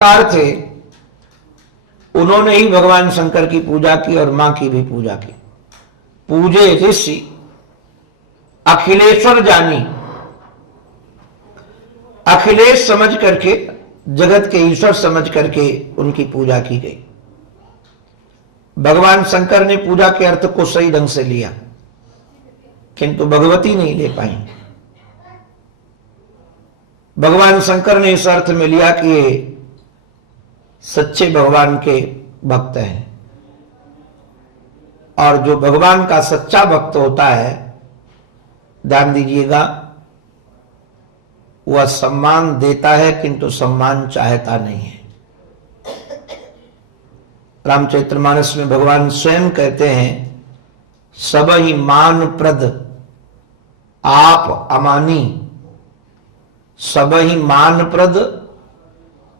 थे, उन्होंने ही भगवान शंकर की पूजा की और मां की भी पूजा की। पूजे ऋषि अखिलेश्वर जानी, अखिलेश समझ करके, जगत के ईश्वर समझ करके उनकी पूजा की गई। भगवान शंकर ने पूजा के अर्थ को सही ढंग से लिया, किंतु भगवती नहीं ले पाई। भगवान शंकर ने इस अर्थ में लिया कि ये सच्चे भगवान के भक्त हैं, और जो भगवान का सच्चा भक्त होता है, ध्यान दीजिएगा, वह सम्मान देता है किंतु सम्मान चाहता नहीं है। रामचरितमानस में भगवान स्वयं कहते हैं, सब ही मान प्रद आप अमानी, सब ही मान प्रद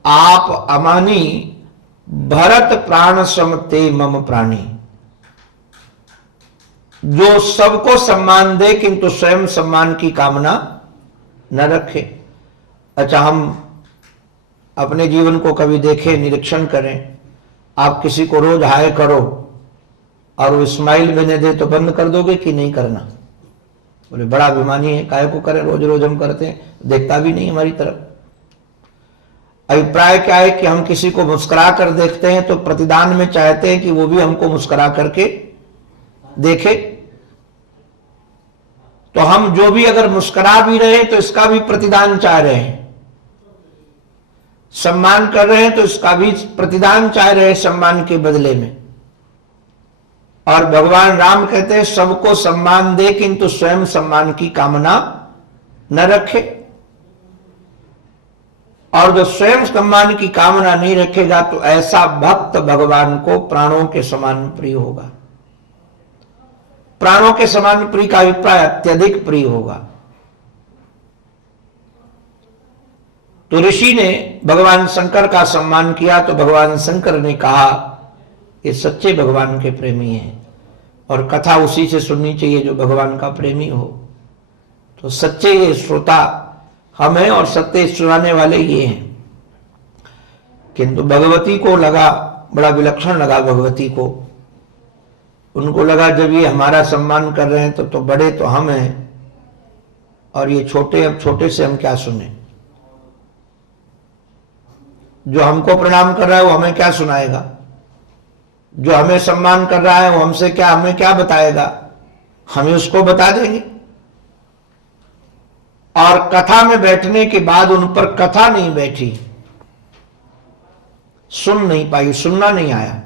आप अमानी, भरत प्राण सम ते मम प्राणी। जो सबको सम्मान दे किंतु स्वयं सम्मान की कामना न रखे। अच्छा, हम अपने जीवन को कभी देखें, निरीक्षण करें। आप किसी को रोज हाय करो और वो स्माइल देने दे तो बंद कर दोगे कि नहीं करना? बोले बड़ा अभिमानी है, काहे को करें, रोज रोज हम करते हैं, देखता भी नहीं हमारी तरफ। अभिप्राय क्या है कि हम किसी को मुस्कुरा कर देखते हैं तो प्रतिदान में चाहते हैं कि वो भी हमको मुस्कुरा करके देखे। तो हम जो भी अगर मुस्कुरा भी रहे हैं तो इसका भी प्रतिदान चाह रहे हैं, सम्मान कर रहे हैं तो इसका भी प्रतिदान चाह रहे हैं सम्मान के बदले में। और भगवान राम कहते हैं सबको सम्मान दे किंतु स्वयं सम्मान की कामना न रखे। और जो स्वयं सम्मान की कामना नहीं रखेगा तो ऐसा भक्त भगवान को प्राणों के समान प्रिय होगा। प्राणों के समान प्रिय का अभिप्राय अत्यधिक प्रिय होगा। तो ऋषि ने भगवान शंकर का सम्मान किया तो भगवान शंकर ने कहा ये सच्चे भगवान के प्रेमी हैं, और कथा उसी से सुननी चाहिए जो भगवान का प्रेमी हो। तो सच्चे ये श्रोता हम हैं और सत्य सुनाने वाले ये हैं। किंतु भगवती को लगा, बड़ा विलक्षण लगा भगवती को। उनको लगा जब ये हमारा सम्मान कर रहे हैं तो बड़े तो हम हैं और ये छोटे, अब छोटे से हम क्या सुने। जो हमको प्रणाम कर रहा है वो हमें क्या सुनाएगा, जो हमें सम्मान कर रहा है वो हमसे क्या, हमें क्या बताएगा, हमें उसको बता देंगे। और कथा में बैठने के बाद उन पर कथा नहीं बैठी, सुन नहीं पाई, सुनना नहीं आया।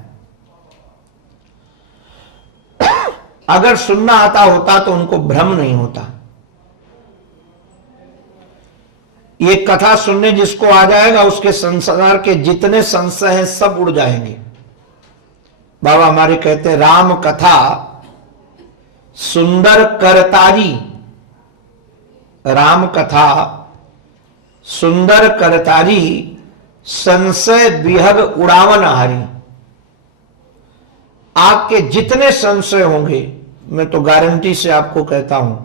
अगर सुनना आता होता तो उनको भ्रम नहीं होता। ये कथा सुनने जिसको आ जाएगा उसके संसार के जितने संशय हैं सब उड़ जाएंगे। बाबा हमारे कहते हैं राम कथा सुंदर करतारी, राम कथा सुंदर करतारी, संशय विहग उड़ावन हारी। आपके जितने संशय होंगे, मैं तो गारंटी से आपको कहता हूं,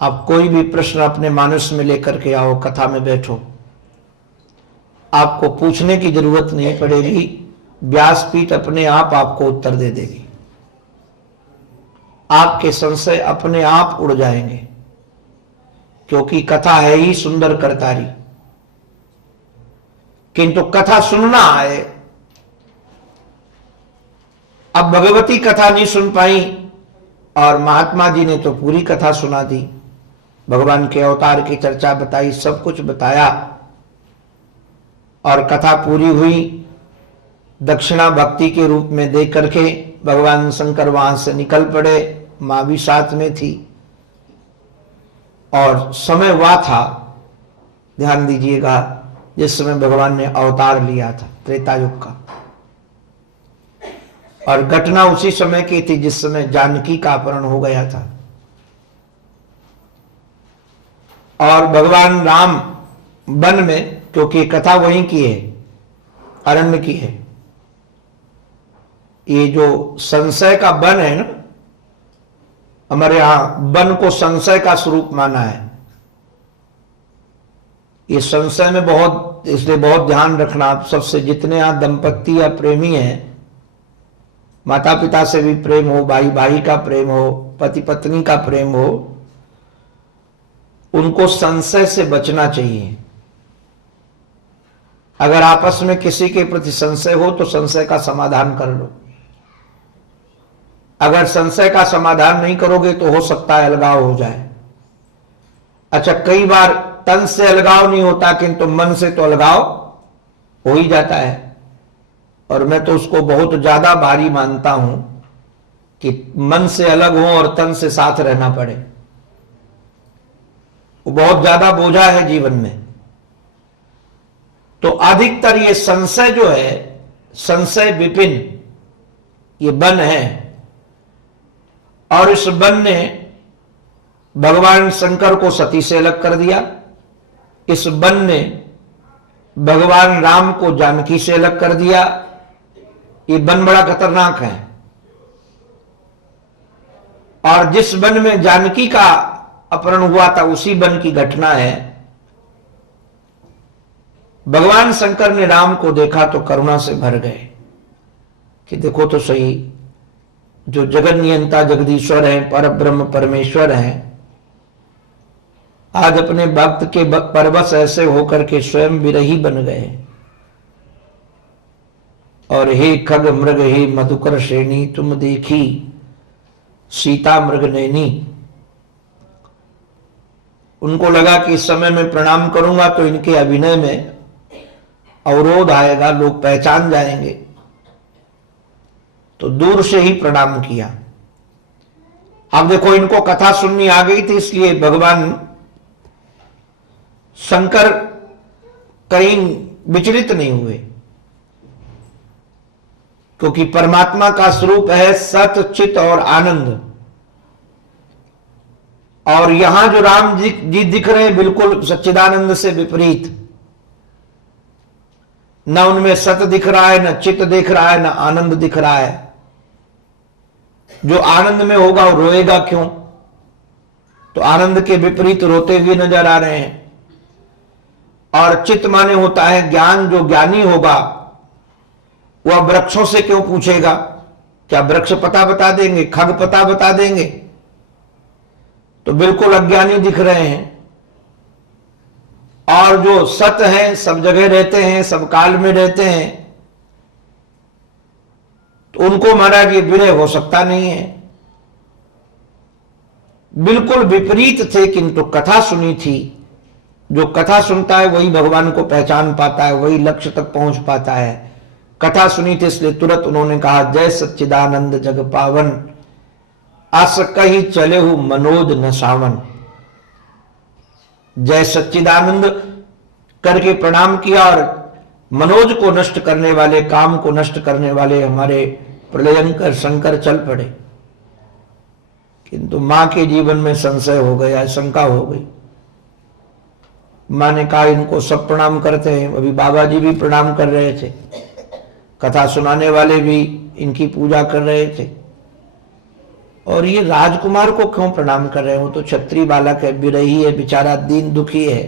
आप कोई भी प्रश्न अपने मानस में लेकर के आओ, कथा में बैठो, आपको पूछने की जरूरत नहीं पड़ेगी, व्यासपीठ अपने आप आपको उत्तर दे देगी। आपके संशय अपने आप उड़ जाएंगे, क्योंकि कथा है ही सुंदर करतारी। किंतु कथा सुनना है। अब भगवती कथा नहीं सुन पाई और महात्मा जी ने तो पूरी कथा सुना दी, भगवान के अवतार की चर्चा बताई, सब कुछ बताया और कथा पूरी हुई। दक्षिणा भक्ति के रूप में दे करके भगवान शंकर वहां से निकल पड़े, मां भी साथ में थी और समय हुआ था, ध्यान दीजिएगा, जिस समय भगवान ने अवतार लिया था, त्रेता युग का। और घटना उसी समय की थी जिस समय जानकी का अपहरण हो गया था। और भगवान राम वन में, क्योंकि कथा वहीं की है, अरण्य की है, ये जो संशय का वन है ना, हमारे यहां वन को संशय का स्वरूप माना है। ये संशय में बहुत, इसलिए बहुत ध्यान रखना। आप सबसे जितने यहाँ दंपत्ति या प्रेमी हैं, माता पिता से भी प्रेम हो, भाई भाई का प्रेम हो, पति पत्नी का प्रेम हो, उनको संशय से बचना चाहिए। अगर आपस में किसी के प्रति संशय हो तो संशय का समाधान कर लो। अगर संशय का समाधान नहीं करोगे तो हो सकता है अलगाव हो जाए। अच्छा, कई बार तन से अलगाव नहीं होता किंतु मन से तो अलगाव हो ही जाता है, और मैं तो उसको बहुत ज्यादा भारी मानता हूं कि मन से अलग हो और तन से साथ रहना पड़े। वो बहुत ज्यादा बोझा है जीवन में। तो अधिकतर ये संशय जो है, संशय विपिन, ये बन है, और इस बन ने भगवान शंकर को सती से अलग कर दिया। इस बन ने भगवान राम को जानकी से अलग कर दिया। ये बन बड़ा खतरनाक है। और जिस बन में जानकी का अपहरण हुआ था उसी बन की घटना है। भगवान शंकर ने राम को देखा तो करुणा से भर गए कि देखो तो सही, जो जगत नियंता जगदीश्वर हैं, पर ब्रह्म परमेश्वर हैं, आज अपने भक्त के परवश ऐसे होकर के स्वयं विरही बन गए। और हे खग मृग हे मधुकर श्रेणी, तुम देखी सीता मृग नैनी। उनको लगा कि इस समय मैं प्रणाम करूंगा तो इनके अभिनय में अवरोध आएगा, लोग पहचान जाएंगे, तो दूर से ही प्रणाम किया। अब देखो, इनको कथा सुननी आ गई थी, इसलिए भगवान शंकर कहीं विचलित नहीं हुए, क्योंकि परमात्मा का स्वरूप है सत चित और आनंद। और यहां जो राम जी दिख रहे हैं बिल्कुल सच्चिदानंद से विपरीत। न उनमें सत दिख रहा है, न चित दिख रहा है, न आनंद दिख रहा है। जो आनंद में होगा वो रोएगा क्यों? तो आनंद के विपरीत रोते हुए नजर आ रहे हैं। और चित माने होता है ज्ञान। जो ज्ञानी होगा वह वृक्षों से क्यों पूछेगा? क्या वृक्ष पता बता देंगे? खग पता बता देंगे? तो बिल्कुल अज्ञानी दिख रहे हैं। और जो सत है, सब जगह रहते हैं, सब काल में रहते हैं, तो उनको महाराज ये विरह हो सकता नहीं है। बिल्कुल विपरीत थे, किंतु कथा सुनी थी। जो कथा सुनता है वही भगवान को पहचान पाता है, वही लक्ष्य तक पहुंच पाता है। कथा सुनी थी इसलिए तुरंत उन्होंने कहा, जय सच्चिदानंद जग पावन, अस कही चले हु मनोज न सावन। जय सच्चिदानंद करके प्रणाम किया, और मनोज को नष्ट करने वाले, काम को नष्ट करने वाले हमारे प्रलयंकर शंकर चल पड़े। किंतु मां के जीवन में संशय हो गया, शंका हो गई। मां ने कहा इनको सब प्रणाम करते हैं। अभी बाबा जी भी प्रणाम कर रहे थे, कथा सुनाने वाले भी इनकी पूजा कर रहे थे, और ये राजकुमार को क्यों प्रणाम कर रहे हो? तो क्षत्रिय बालक है, विरही है, बेचारा दीन दुखी है,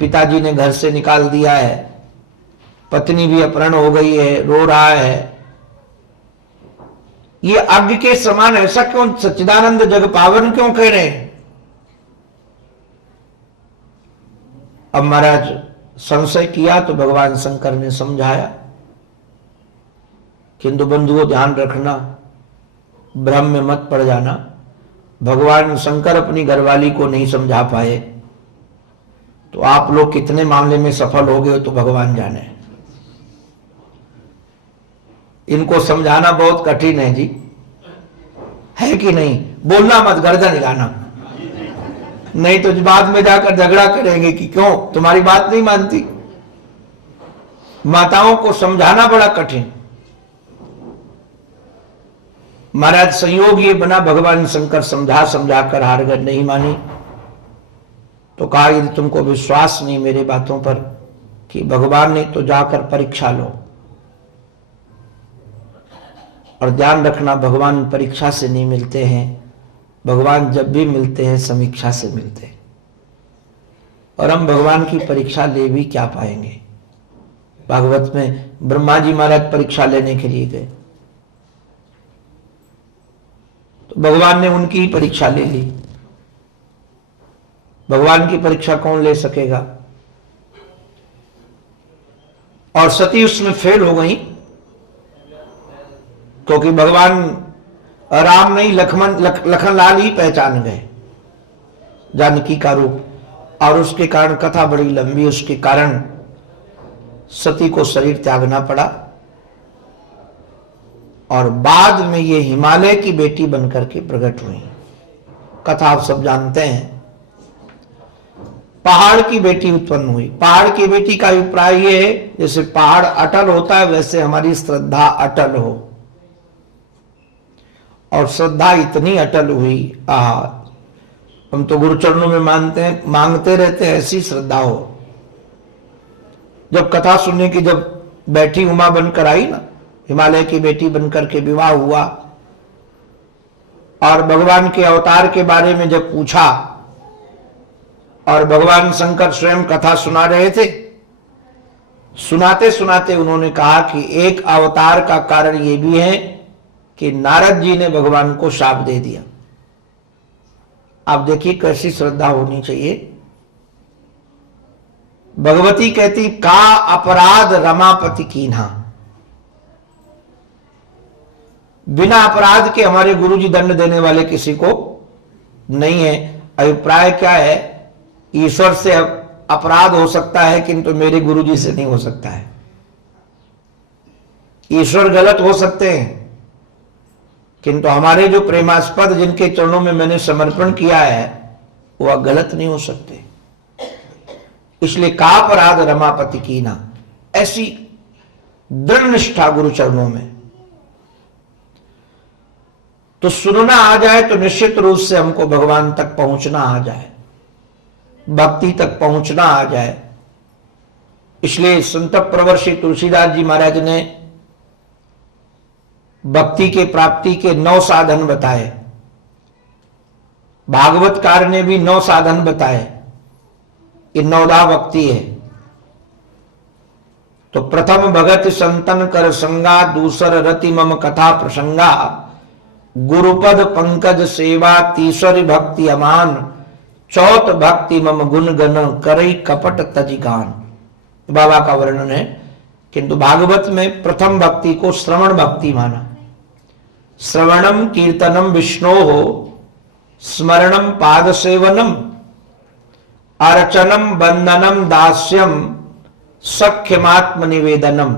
पिताजी ने घर से निकाल दिया है, पत्नी भी अपहरण हो गई है, रो रहा है। ये अग्नि के समान ऐसा क्यों सच्चिदानंद जग पावन क्यों कह रहे हैं? अब महाराज संशय किया तो भगवान शंकर ने समझाया। किंतु बंधुओं ध्यान रखना, भ्रम में मत पड़ जाना। भगवान शंकर अपनी घरवाली को नहीं समझा पाए तो आप लोग कितने मामले में सफल हो गए तो भगवान जाने। इनको समझाना बहुत कठिन है जी, है कि नहीं? बोलना मत, गर्दन हिलाना, नहीं तो बाद में जाकर झगड़ा करेंगे कि क्यों तुम्हारी बात नहीं मानती। माताओं को समझाना बड़ा कठिन। महाराज संयोग ये बना, भगवान शंकर समझा समझा कर हार गए, नहीं मानी। तो कहा यदि तुमको विश्वास नहीं मेरी बातों पर कि भगवान ने, तो जाकर परीक्षा लो। और ध्यान रखना, भगवान परीक्षा से नहीं मिलते हैं, भगवान जब भी मिलते हैं समीक्षा से मिलते हैं। और हम भगवान की परीक्षा ले भी क्या पाएंगे। भागवत में ब्रह्मा जी महाराज परीक्षा लेने के लिए गए तो भगवान ने उनकी परीक्षा ले ली। भगवान की परीक्षा कौन ले सकेगा। और सती उसमें फेल हो गई क्योंकि भगवान राम नहीं लखनलाल ही पहचान गए जानकी का रूप, और उसके कारण कथा बड़ी लंबी, उसके कारण सती को शरीर त्यागना पड़ा और बाद में ये हिमालय की बेटी बनकर के प्रकट हुई। कथा आप सब जानते हैं। पहाड़ की बेटी उत्पन्न हुई। पहाड़ की बेटी का अभिप्राय ये है जैसे पहाड़ अटल होता है वैसे हमारी श्रद्धा अटल हो, और श्रद्धा इतनी अटल हुई, हम तो गुरु चरणों में मांगते रहते हैं ऐसी श्रद्धा हो। जब कथा सुनने की जब बैठी उमा बनकर आई ना, हिमालय की बेटी बनकर के विवाह हुआ और भगवान के अवतार के बारे में जब पूछा और भगवान शंकर स्वयं कथा सुना रहे थे, सुनाते सुनाते उन्होंने कहा कि एक अवतार का कारण यह भी है कि नारद जी ने भगवान को शाप दे दिया। आप देखिए कैसी श्रद्धा होनी चाहिए। भगवती कहती का अपराध रमापति कीन्हा, बिना अपराध के हमारे गुरुजी दंड देने वाले किसी को नहीं है। अभिप्राय क्या है, ईश्वर से अपराध हो सकता है किंतु मेरे गुरुजी से नहीं हो सकता है। ईश्वर गलत हो सकते हैं किंतु हमारे जो प्रेमास्पद जिनके चरणों में मैंने समर्पण किया है वह गलत नहीं हो सकते। इसलिए का अपराध रमापति कीन्हा, ऐसी दृढ़ निष्ठा गुरु चरणों में। तो सुनना आ जाए तो निश्चित रूप से हमको भगवान तक पहुंचना आ जाए, भक्ति तक पहुंचना आ जाए। इसलिए संत प्रवर श्री तुलसीदास जी महाराज ने भक्ति के प्राप्ति के 9 साधन बताए। भागवतकार ने भी 9 साधन बताए। ये 9दा भक्ति है। तो प्रथम भगत संतन कर संगा, दूसर रति मम कथा प्रसंगा, गुरुपद पंकज सेवा, तीसरी भक्ति अमान, चौथ भक्ति मम गुण गण, करई कपट तज गान। बाबा का वर्णन है। किंतु भागवत में प्रथम भक्ति को श्रवण भक्ति माना। श्रवणम कीर्तनम विष्णो हो, स्मरणम पाद सेवनम, अर्चनम बंदनम दास्यम, सख्यमात्म निवेदनम।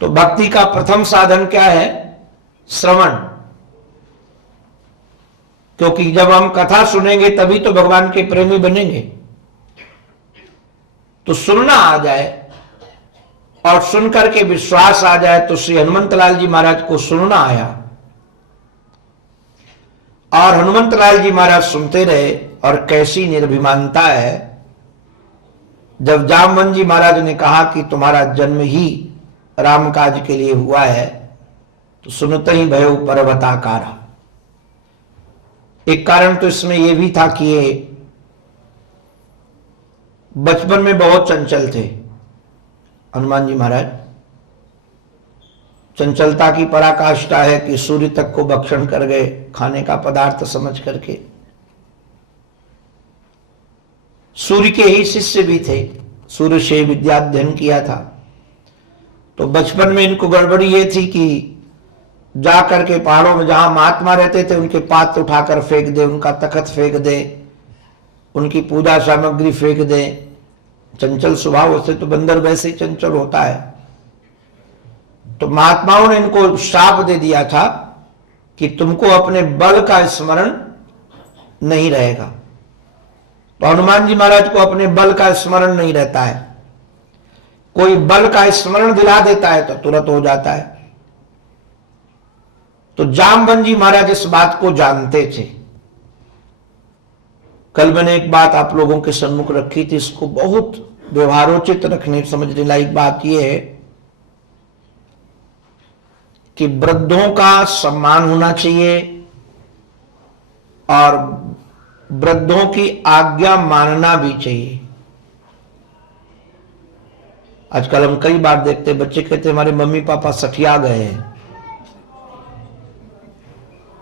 तो भक्ति का प्रथम साधन क्या है? श्रवण। क्योंकि जब हम कथा सुनेंगे तभी तो भगवान के प्रेमी बनेंगे। तो सुनना आ जाए और सुनकर के विश्वास आ जाए। तो श्री हनुमंतलाल जी महाराज को सुनना आया और हनुमंतलाल जी महाराज सुनते रहे। और कैसी निर्भिमानता है। जब जामवंत जी महाराज ने कहा कि तुम्हारा जन्म ही राम काज के लिए हुआ है, तो सुनते ही भयो पर्वताकारा। एक कारण तो इसमें यह भी था कि ये बचपन में बहुत चंचल थे हनुमान जी महाराज। चंचलता की पराकाष्ठा है कि सूर्य तक को भक्षण कर गए खाने का पदार्थ समझ करके। सूर्य के ही शिष्य भी थे, सूर्य से विद्या अध्ययन किया था। तो बचपन में इनको गड़बड़ी ये थी कि जाकर के पहाड़ों में जहां महात्मा रहते थे उनके पात्र उठाकर फेंक दे, उनका तखत फेंक दे, उनकी पूजा सामग्री फेंक दे। चंचल स्वभाव से तो बंदर वैसे ही चंचल होता है। तो महात्माओं ने इनको श्राप दे दिया था कि तुमको अपने बल का स्मरण नहीं रहेगा। तो हनुमान जी महाराज को अपने बल का स्मरण नहीं रहता है। कोई बल का स्मरण दिला देता है तो तुरंत हो जाता है। तो जामवंत जी महाराज इस बात को जानते थे। कल मैंने एक बात आप लोगों के सम्मुख रखी थी, इसको बहुत व्यवहारोचित रखने समझने लायक बात यह है कि वृद्धों का सम्मान होना चाहिए और वृद्धों की आज्ञा मानना भी चाहिए। आजकल हम कई बार देखते बच्चे कहते हमारे मम्मी पापा सठिया गए हैं।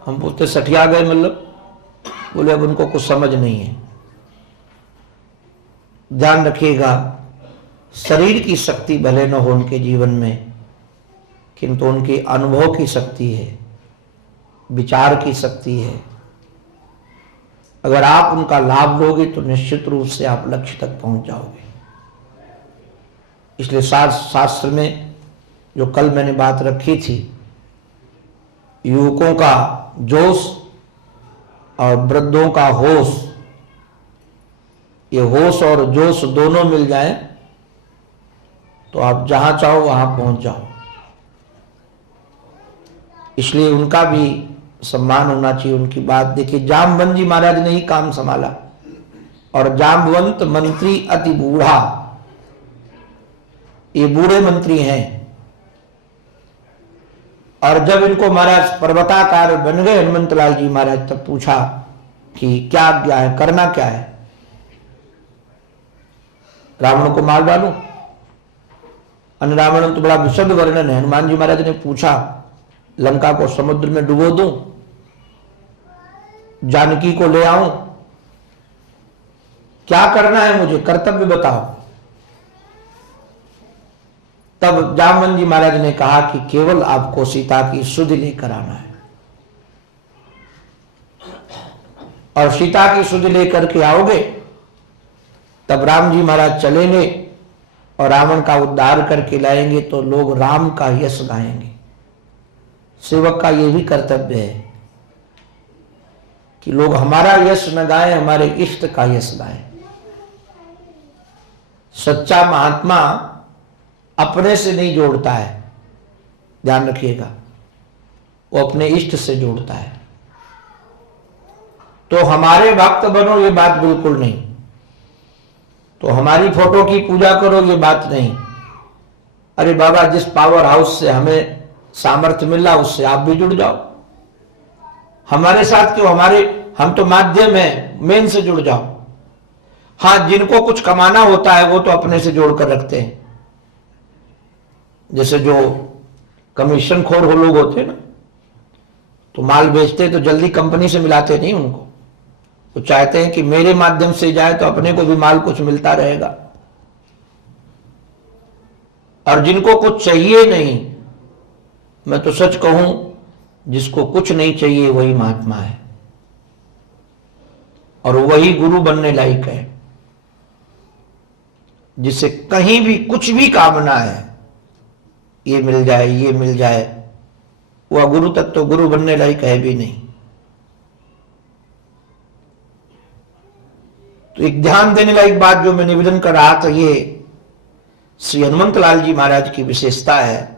हम पूछते सठिया गए मतलब? बोले अब उनको कुछ समझ नहीं है। ध्यान रखिएगा, शरीर की शक्ति भले न हो उनके जीवन में, किंतु उनकी अनुभव की शक्ति है, विचार की शक्ति है। अगर आप उनका लाभ लोगे तो निश्चित रूप से आप लक्ष्य तक पहुंच जाओगे। इसलिए शास्त्र में जो कल मैंने बात रखी थी, युवकों का जोश और वृद्धों का होश, ये होश और जोश दोनों मिल जाए तो आप जहां चाहो वहां पहुंच जाओ। इसलिए उनका भी सम्मान होना चाहिए। उनकी बात देखिए, जामवंत जी महाराज ने ही काम संभाला, और जामवंत मंत्री अति बूढ़ा, ये बूढ़े मंत्री हैं। और जब इनको महाराज पर्वताकार बन गए हनुमंत लाल जी महाराज, तब पूछा कि क्या आज्ञा है, करना क्या है? रावण को मार डालूं? रावण तो बड़ा विशद वर्णन है। हनुमान जी महाराज ने पूछा, लंका को समुद्र में डुबो दूं, जानकी को ले आऊं, क्या करना है मुझे, कर्तव्य बताओ। तब जामवंत जी महाराज ने कहा कि केवल आपको सीता की सुधि लेकर आना है, और सीता की सुधि लेकर के आओगे तब राम जी महाराज चलेंगे और रावण का उद्धार करके लाएंगे, तो लोग राम का यश गाएंगे। सेवक का यह भी कर्तव्य है कि लोग हमारा यश न गाएं, हमारे इष्ट का यश गाएं। सच्चा महात्मा अपने से नहीं जोड़ता है, ध्यान रखिएगा, वो अपने इष्ट से जोड़ता है। तो हमारे भक्त बनो ये बात बिल्कुल नहीं, तो हमारी फोटो की पूजा करो ये बात नहीं। अरे बाबा, जिस पावर हाउस से हमें सामर्थ्य मिला उससे आप भी जुड़ जाओ। हमारे साथ क्यों, हम तो माध्यम है, मेन से जुड़ जाओ। हाँ, जिनको कुछ कमाना होता है वो तो अपने से जोड़कर रखते हैं। जैसे जो कमीशन खोर हो लोग होते हैं ना, तो माल बेचते तो जल्दी कंपनी से मिलाते नहीं उनको, वो चाहते हैं कि मेरे माध्यम से जाए तो अपने को भी माल कुछ मिलता रहेगा। और जिनको कुछ चाहिए नहीं, मैं तो सच कहूं, जिसको कुछ नहीं चाहिए वही महात्मा है, और वही गुरु बनने लायक है। जिसे कहीं भी कुछ भी कामना है, ये मिल जाए ये मिल जाए, वह गुरु तक तो गुरु बनने लायक है भी नहीं। तो एक ध्यान देने लायक बात जो मैं निवेदन कर रहा था, ये श्री हनुमंत लाल जी महाराज की विशेषता है।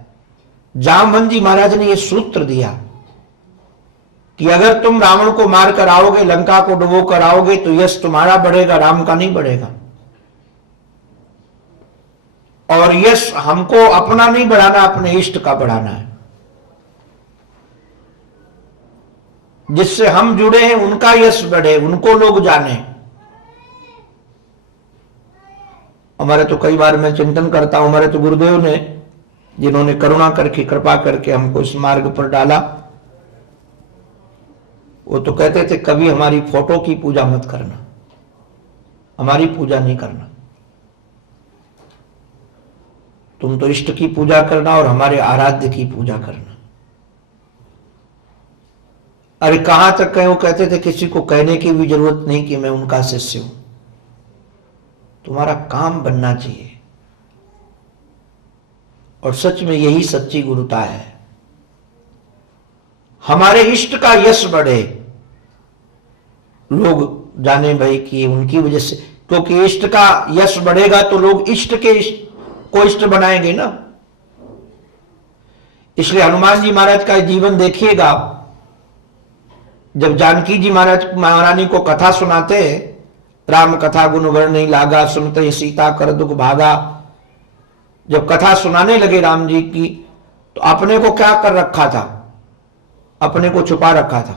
जामवंत जी महाराज ने यह सूत्र दिया कि अगर तुम रावण को मार कर आओगे, लंका को डुबो कर आओगे, तो यश तुम्हारा बढ़ेगा, राम का नहीं बढ़ेगा। और यश हमको अपना नहीं बढ़ाना, अपने इष्ट का बढ़ाना है। जिससे हम जुड़े हैं उनका यश बढ़े, उनको लोग जाने। हमारे तो कई बार मैं चिंतन करता हूं, हमारे तो गुरुदेव ने, जिन्होंने करुणा करके कृपा करके हमको इस मार्ग पर डाला, वो तो कहते थे कभी हमारी फोटो की पूजा मत करना, हमारी पूजा नहीं करना, तुम तो इष्ट की पूजा करना और हमारे आराध्य की पूजा करना। अरे कहां तक कहें, वो कहते थे किसी को कहने की भी जरूरत नहीं कि मैं उनका शिष्य हूं, तुम्हारा काम बनना चाहिए। और सच में यही सच्ची गुरुता है। हमारे इष्ट का यश बढ़े, लोग जाने भाई कि उनकी वजह से, क्योंकि इष्ट का यश बढ़ेगा तो लोग इष्ट को इष्ट बनाएंगे ना। इसलिए हनुमान जी महाराज का जीवन देखिएगा, जब जानकी जी महाराज महारानी को कथा सुनाते, राम कथा गुण वर्ण नहीं लागा, सुनते सीता कर दुख भागा, जब कथा सुनाने लगे राम जी की, तो अपने को क्या कर रखा था, अपने को छुपा रखा था।